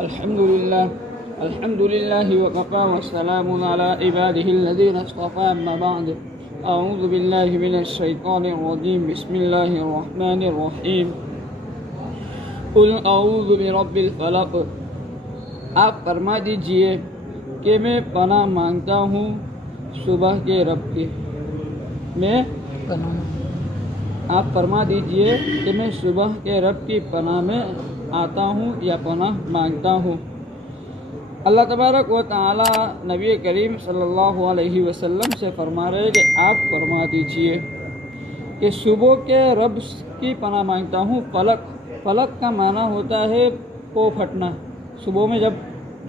الحمد لله وكفى والسلام على عباده الذين اصطفى أما بعد أعوذ بالله من الشيطان الرجيم بسم الله الرحمن الرحيم قل أعوذ برب الفلق آپ فرما دیجئے کہ میں پناہ مانگتا ہوں صبح کے رب کی آپ فرما دیجئے کہ میں صبح کے رب کی پناہ میں آتا ہوں یا پناہ مانگتا ہوں۔ اللہ تبارک و تعالی نبی کریم صلی اللہ علیہ وسلم سے فرما رہے کہ آپ فرما دیجئے کہ صبح کے رب کی پناہ مانگتا ہوں۔ فلق کا معنی ہوتا ہے پو پھٹنا۔ صبح میں جب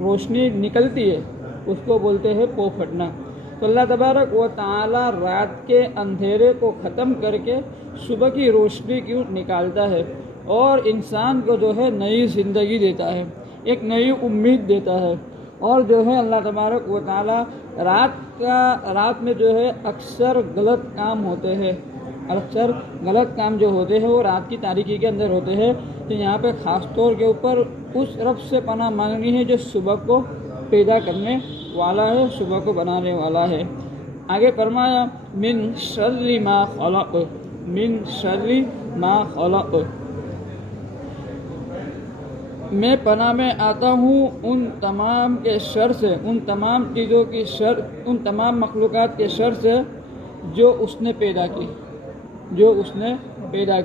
روشنی نکلتی ہے اس کو بولتے ہیں پو پھٹنا۔ تو اللہ تبارک و تعالی رات کے اندھیرے کو ختم کر کے صبح کی روشنی کیوں نکالتا ہے اور انسان کو جو ہے نئی زندگی دیتا ہے، ایک نئی امید دیتا ہے۔ اور جو ہے اللہ تبارک و تعالی رات میں جو ہے اکثر غلط کام ہوتے ہیں، جو ہوتے ہیں وہ رات کی تاریکی کے اندر ہوتے ہیں۔ تو یہاں پہ خاص طور کے اوپر اس رب سے پناہ مانگنی ہے جو صبح کو پیدا کرنے والا ہے، صبح کو بنانے والا ہے۔ آگے فرمایا من شر ما خلق، من شر ما خلق، میں پناہ میں آتا ہوں ان تمام کے شر سے، ان تمام چیزوں کی شر، ان تمام مخلوقات کے شر سے جو اس نے پیدا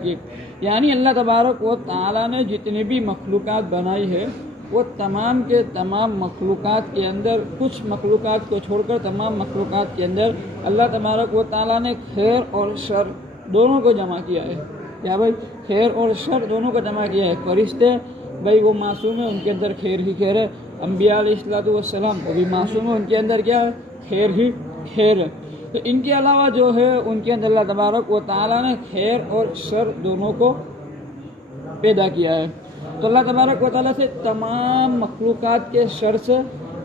کی، یعنی اللہ تبارک و تعالیٰ نے جتنی بھی مخلوقات بنائی ہے وہ تمام کے تمام مخلوقات کے اندر، کچھ مخلوقات کو چھوڑ کر تمام مخلوقات کے اندر اللہ تبارک و تعالیٰ نے خیر اور شر دونوں کو جمع کیا ہے۔ کیا بھائی؟ خیر اور شر دونوں کو جمع کیا ہے۔ فرشتے بھائی وہ معصوم ہیں، ان کے اندر خیر ہی خیر ہے۔ انبیاء علیہ السلام وہ بھی معصوم ہیں، ان کے اندر کیا ہے؟ خیر ہی خیر ہے۔ تو ان کے علاوہ جو ہے ان کے اندر اللہ تبارک و تعالیٰ نے خیر اور شر دونوں کو پیدا کیا ہے۔ تو اللہ تبارک و تعالیٰ سے تمام مخلوقات کے شر سے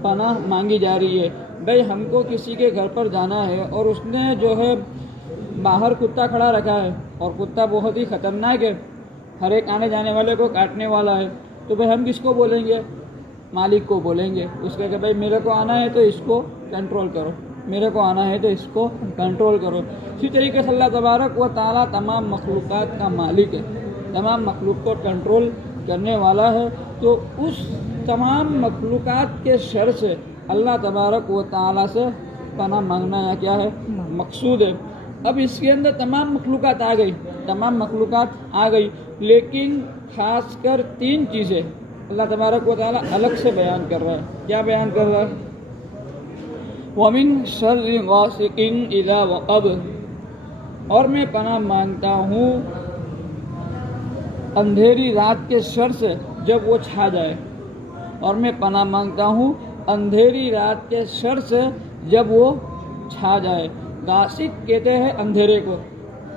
پناہ مانگی جا رہی ہے۔ بھائی ہم کو کسی کے گھر پر جانا ہے اور اس نے جو ہے باہر کتا کھڑا رکھا ہے اور کتا بہت ہی خطرناک ہے، ہر ایک آنے جانے والے کو کاٹنے والا ہے، تو بھائی ہم کس کو بولیں گے؟ مالک کو بولیں گے۔ اس کے کہ بھائی میرے کو آنا ہے تو اس کو کنٹرول کرو، میرے کو آنا ہے تو اس کو کنٹرول کرو۔ اسی طریقے سے اللہ تبارک و تعالیٰ تمام مخلوقات کا مالک ہے، تمام مخلوق کو کنٹرول کرنے والا ہے۔ تو اس تمام مخلوقات کے شر سے اللہ تبارک و تعالیٰ سے پناہ مانگنا یا کیا ہے؟ مقصود ہے۔ اب اس کے اندر تمام مخلوقات آ گئی، لیکن خاص کر 3 چیزیں اللہ تبارک و تعالیٰ الگ سے بیان کر رہا ہے۔ کیا بیان کر رہا ہے؟ وَمِن شَرِّ غَاسِقٍ إِذَا وَقَبَ، اور میں پناہ مانگتا ہوں اندھیری رات کے شر سے جب وہ چھا جائے، اور میں پناہ مانگتا ہوں اندھیری رات کے شر سے جب وہ چھا جائے۔ غاسق کہتے ہیں اندھیرے کو،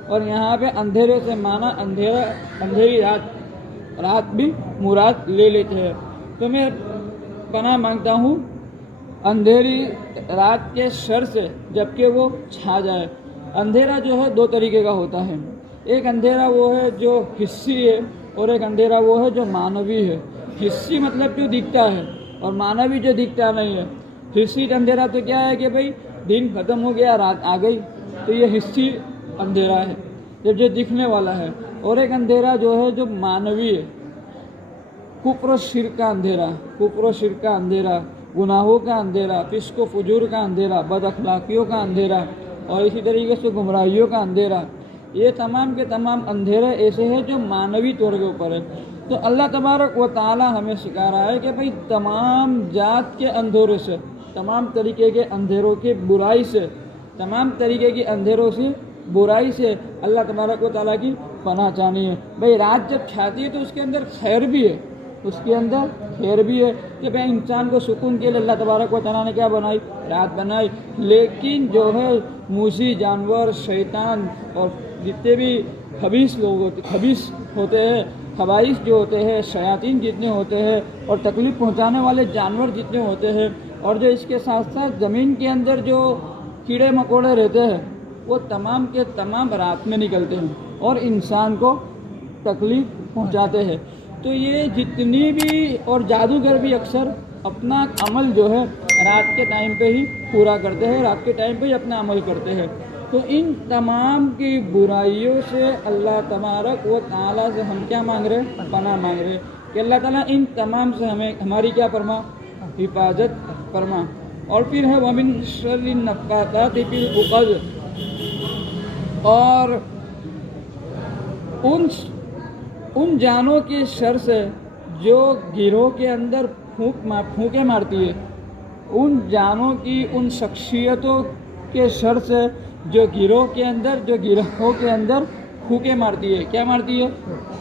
اور یہاں پہ اندھیرے سے معنی اندھیری رات بھی مراد لے لیتے ہیں۔ تو میں پناہ مانگتا ہوں اندھیری رات کے شر سے جب کہ وہ چھا جائے۔ اندھیرا جو ہے 2 طریقے کا ہوتا ہے، ایک اندھیرا وہ ہے جو حسی ہے اور ایک اندھیرا وہ ہے جو معنوی ہے۔ حسی مطلب جو دکھتا ہے اور معنوی جو دکھتا نہیں ہے۔ حسی اندھیرا تو کیا ہے کہ بھئی دن ختم ہو گیا، رات آ گئی، تو یہ حسی اندھیرا ہے جب جو دکھنے والا ہے۔ اور ایک اندھیرا جو ہے جو معنوی ہے، کفر و شرک کا اندھیرا، گناہوں کا اندھیرا، فسق و فجور کا اندھیرا، بد اخلاقیوں کا اندھیرا، اور اسی طریقے سے گمراہیوں کا اندھیرا۔ یہ تمام کے تمام اندھیرے ایسے ہیں جو معنوی طور کے اوپر ہے۔ تو اللہ تبارک و تعالی ہمیں سکھا رہا ہے کہ بھئی تمام ذات کے اندھیروں سے، تمام طریقے کے اندھیروں کی برائی سے، تمام طریقے کی اندھیروں سے برائی سے اللہ تبارک و تعالیٰ کی پناہ چاہنی ہے۔ بھئی رات جب چھاتی ہے تو اس کے اندر خیر بھی ہے، کہ بھئی انسان کو سکون کے لیے اللہ تبارک و تعالیٰ نے کیا بنائی؟ رات بنائی۔ لیکن جو ہے موذی جانور، شیطان اور جتنے بھی خبیث لوگ ہوتے ہیں، خبائث جو ہوتے ہیں، شیاطین جتنے ہوتے ہیں، اور تکلیف پہنچانے والے جانور جتنے ہوتے ہیں، اور جو اس کے ساتھ ساتھ زمین کے اندر جو کیڑے مکوڑے رہتے ہیں، وہ تمام کے تمام رات میں نکلتے ہیں اور انسان کو تکلیف پہنچاتے ہیں۔ تو یہ جتنی بھی اور جادوگر بھی اکثر اپنا عمل جو ہے رات کے ٹائم پہ ہی پورا کرتے ہیں، رات کے ٹائم پہ ہی اپنا عمل کرتے ہیں۔ تو ان تمام کی برائیوں سے اللہ تبارک و تعالیٰ سے ہم کیا مانگ رہے ہیں؟ پناہ مانگ رہے ہیں کہ اللہ تعالیٰ ان تمام سے ہماری کیا فرما؟ حفاظت فرما۔ اور پھر ہے وَمِن شَرِّ النَّفَّاثَاتِ فِی العقد، اور ان جانوں کی شر سے جو گروہ کے اندر پھونکے مارتی ہے، ان جانوں کی ان شخصیتوں کے شر سے جو گروہ کے اندر پھونکے مارتی ہے۔ کیا مارتی ہے؟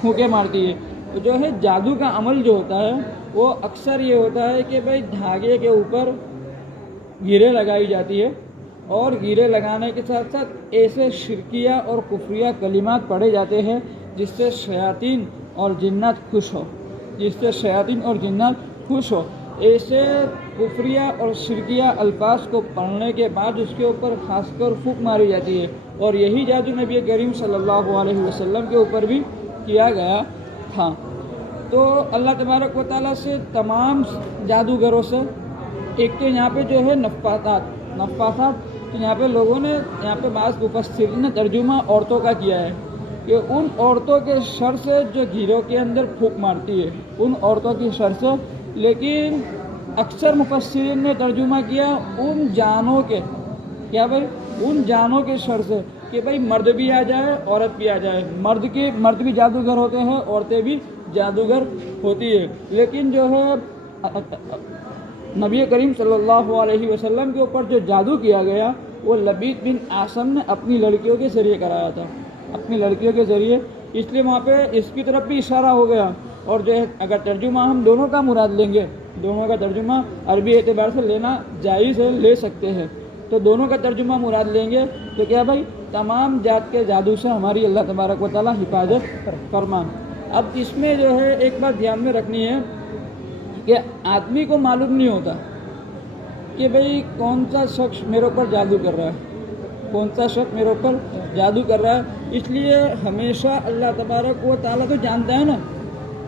پھونکے مارتی ہے۔ تو جو ہے جادو کا عمل جو ہوتا ہے وہ اکثر یہ ہوتا ہے کہ بھائی دھاگے کے اوپر گیرے لگائی جاتی ہے، اور گیرے لگانے کے ساتھ ساتھ ایسے شرکیہ اور کفریہ کلمات پڑھے جاتے ہیں جس سے شیاطین اور جنات خوش ہو۔ ایسے کفریہ اور شرکیہ الفاظ کو پڑھنے کے بعد اس کے اوپر خاص کر پھونک ماری جاتی ہے، اور یہی جادو نبی کریم صلی اللہ علیہ وسلم کے اوپر بھی کیا گیا تھا۔ تو اللہ تبارک و تعالیٰ سے تمام جادوگروں سے ایک تو یہاں پہ جو ہے نفاثات، تو یہاں پہ لوگوں نے بعض مفسرین نے ترجمہ عورتوں کا کیا ہے کہ ان عورتوں کے شر سے جو گھیروں کے اندر پھونک مارتی ہے، ان عورتوں کی شر سے، لیکن اکثر مفسرین نے ترجمہ کیا ان جانوں کے، کیا بھائی؟ ان جانوں کے شر سے کہ بھائی مرد بھی آ جائے عورت بھی آ جائے، مرد بھی جادوگر ہوتے ہیں، عورتیں بھی جادوگر ہوتی ہے۔ لیکن جو ہے نبی کریم صلی اللہ علیہ وسلم کے اوپر جو جادو کیا گیا وہ لبید بن عاصم نے اپنی لڑکیوں کے ذریعے کرایا تھا، اپنی لڑکیوں کے ذریعے، اس لیے وہاں پہ اس کی طرف بھی اشارہ ہو گیا۔ اور جو ہے اگر ترجمہ ہم دونوں کا مراد لیں گے، دونوں کا ترجمہ عربی اعتبار سے لینا جائز ہے، لے سکتے ہیں، تو دونوں کا ترجمہ مراد لیں گے تو کیا بھائی؟ تمام جات کے جادو سے ہماری اللہ تبارک و تعالیٰ حفاظت فرما۔ اب اس میں جو ہے ایک بات دھیان میں رکھنی ہے کہ آدمی کو معلوم نہیں ہوتا کہ بھئی کون سا شخص میرے اوپر جادو کر رہا ہے، کون سا شخص میرے اوپر جادو کر رہا ہے۔ اس لیے ہمیشہ اللہ تبارک و تعالیٰ تو جانتا ہے نا،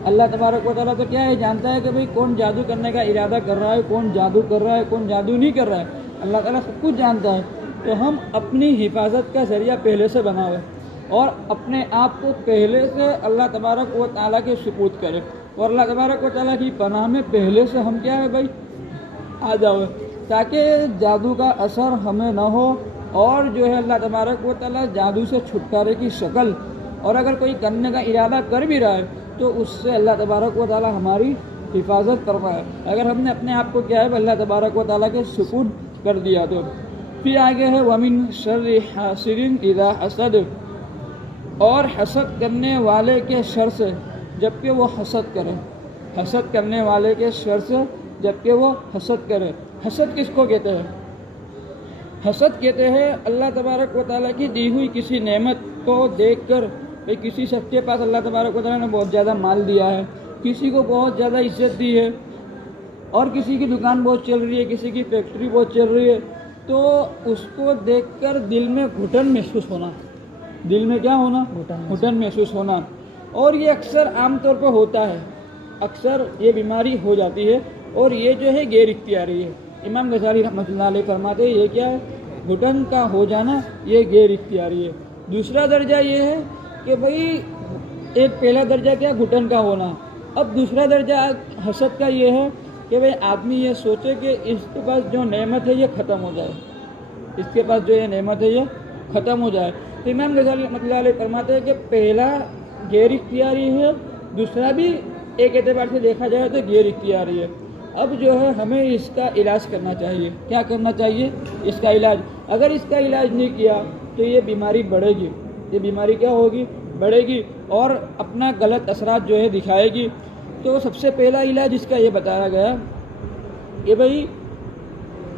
اللہ تبارک و تعالیٰ تو کیا ہے؟ جانتا ہے کہ بھئی کون جادو کرنے کا ارادہ کر رہا ہے، کون جادو کر رہا ہے، کون جادو نہیں کر رہا ہے، اللہ تعالیٰ سب کچھ جانتا ہے۔ تو ہم اپنی حفاظت کا ذریعہ پہلے سے بناوے اور اپنے آپ کو پہلے سے اللہ تبارک و تعالیٰ کے سپرد کرے، اور اللہ تبارک و تعالیٰ کی پناہ میں پہلے سے ہم کیا ہے بھائی؟ آ جاؤ، تاکہ جادو کا اثر ہمیں نہ ہو، اور جو ہے اللہ تبارک و تعالیٰ جادو سے چھٹکارے کی شکل، اور اگر کوئی کرنے کا ارادہ کر بھی رہا ہے تو اس سے اللہ تبارک و تعالیٰ ہماری حفاظت فرمائے۔ اگر ہم نے اپنے آپ کو کیا ہے اللہ تبارک و تعالیٰ کے سپرد کر دیا تو۔ پھر آگے ہے وَمِن شَرِّ حَاسِدٍ إِذَا حَسَدَ، اور حسد کرنے والے کے شر سے جبکہ وہ حسد کرے، حسد کرنے والے کے شر سے جبکہ وہ حسد کرے۔ حسد کس کو کہتے ہیں؟ حسد کہتے ہیں اللہ تبارک و تعالیٰ کی دی ہوئی کسی نعمت کو دیکھ کر، کہ کسی شخص کے پاس اللہ تبارک و تعالیٰ نے بہت زیادہ مال دیا ہے، کسی کو بہت زیادہ عزت دی ہے، اور کسی کی دکان بہت چل رہی ہے، کسی کی فیکٹری بہت چل رہی ہے، تو اس کو دیکھ کر دل میں گھٹن محسوس ہونا، دل میں کیا ہونا؟ گھٹن محسوس ہونا۔ اور یہ اکثر عام طور پہ ہوتا ہے، اکثر یہ بیماری ہو جاتی ہے، اور یہ جو ہے غیر اختیاری ہے۔ امام غزالی رحمۃ اللہ علیہ فرماتے ہیں یہ کیا ہے؟ گھٹن کا ہو جانا یہ غیر اختیاری ہے۔ دوسرا درجہ یہ ہے کہ بھئی ایک پہلا درجہ کیا؟ گھٹن کا ہونا۔ اب دوسرا درجہ حسد کا یہ ہے کہ بھئی آدمی یہ سوچے کہ اس کے پاس جو نعمت ہے یہ ختم ہو جائے، اس کے پاس جو یہ نعمت ہے یہ ختم ہو جائے۔ تو امام غزالی رحمۃ اللہ علیہ فرماتے ہیں کہ پہلا غیر اختیاری ہے، دوسرا بھی ایک اعتبار سے دیکھا جائے تو غیر اختیاری ہے۔ اب جو ہے ہمیں اس کا علاج کرنا چاہیے۔ کیا کرنا چاہیے؟ اس کا علاج۔ اگر اس کا علاج نہیں کیا تو یہ بیماری بڑھے گی، یہ بیماری کیا ہوگی؟ بڑھے گی، اور اپنا غلط اثرات جو ہے دکھائے گی۔ تو سب سے پہلا علاج اس کا یہ بتایا گیا کہ بھئی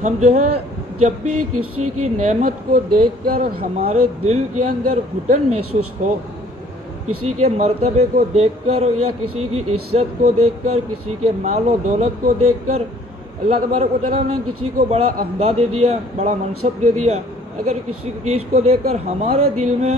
ہم جو ہے جب بھی کسی کی نعمت کو دیکھ کر ہمارے دل کے اندر گھٹن محسوس ہو، کسی کے مرتبے کو دیکھ کر یا کسی کی عزت کو دیکھ کر، کسی کے مال و دولت کو دیکھ کر، اللہ تبارک و تعالیٰ نے کسی کو بڑا عہدہ دے دیا، بڑا منصب دے دیا، اگر کسی چیز کو دیکھ کر ہمارے دل میں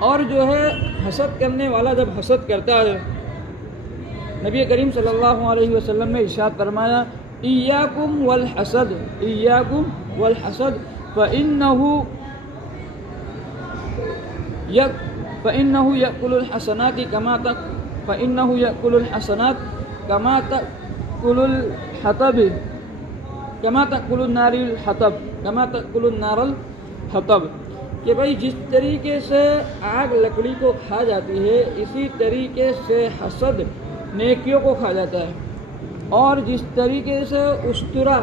اور جو ہے حسد کرنے والا جب حسد کرتا ہے، نبی کریم صلی اللہ علیہ وسلم نے ارشاد فرمایا ایاکم والحسد ایاکم والحسد فإنه يأكل الحسنات كما تأكل الحطب كما تأكل النار الحطب کہ بھائی جس طریقے سے آگ لکڑی کو کھا جاتی ہے، اسی طریقے سے حسد نیکیوں کو کھا جاتا ہے، اور جس طریقے سے استرا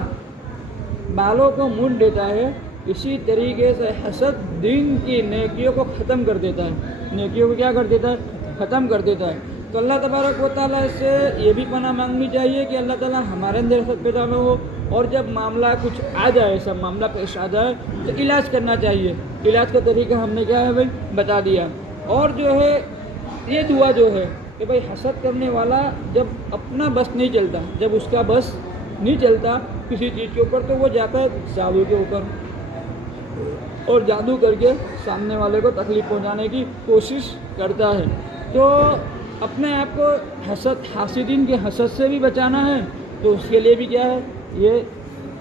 بالوں کو مونڈ دیتا ہے، اسی طریقے سے حسد دین کی نیکیوں کو ختم کر دیتا ہے، نیکیوں کو کیا کر دیتا ہے؟ ختم کر دیتا ہے۔ تو اللہ تبارک و تعالیٰ سے یہ بھی پناہ مانگنی چاہیے کہ اللہ تعالیٰ ہمارے اندر حسد پیدا نہ ہو، اور جب معاملہ کچھ آ جائے، ایسا معاملہ پیش آ جائے تو علاج کرنا چاہیے۔ علاج کا طریقہ ہم نے کیا ہے بھائی بتا دیا۔ اور جو ہے یہ دعا جو ہے کہ بھائی حسد کرنے والا جب اپنا بس نہیں چلتا، جب اس کا بس نہیں چلتا کسی چیز کے اوپر، تو وہ جاتا ہے جادو کے اوپر اور جادو کر کے سامنے والے کو تکلیف پہنچانے کی کوشش کرتا ہے۔ تو اپنے آپ کو حاسدین کے حسد سے بھی بچانا ہے، تو اس کے لیے بھی کیا ہے، یہ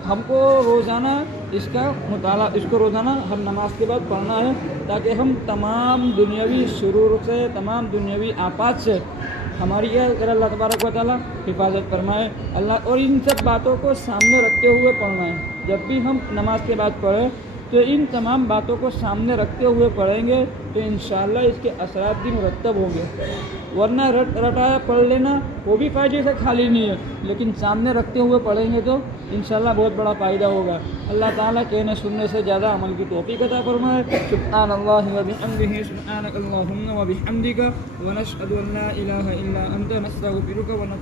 ہم کو روزانہ اس کا مطالعہ، اس کو روزانہ ہر نماز کے بعد پڑھنا ہے، تاکہ ہم تمام دنیاوی شرور سے، تمام دنیاوی آفات سے ہماری یہ اللہ تبارک و تعالیٰ حفاظت فرمائے۔ اللہ اور ان سب باتوں کو سامنے رکھتے ہوئے پڑھنا ہے۔ جب بھی ہم نماز کے بعد پڑھیں تو ان تمام باتوں کو سامنے رکھتے ہوئے پڑھیں گے تو انشاءاللہ اس کے اثرات بھی مرتب ہوں گے، ورنہ رٹایا پڑھ لینا وہ بھی فائدے سے خالی نہیں ہے، لیکن سامنے رکھتے ہوئے پڑھیں گے تو انشاءاللہ بہت بڑا فائدہ ہوگا۔ اللہ تعالیٰ کہنے سننے سے زیادہ عمل کی توفیق عطا فرمائے۔ سبحان اللہ وبحمدہ، سبحانک اللہم وبحمدک، ونشہد ان لا الہ الا انت، نستغفرک ونتوب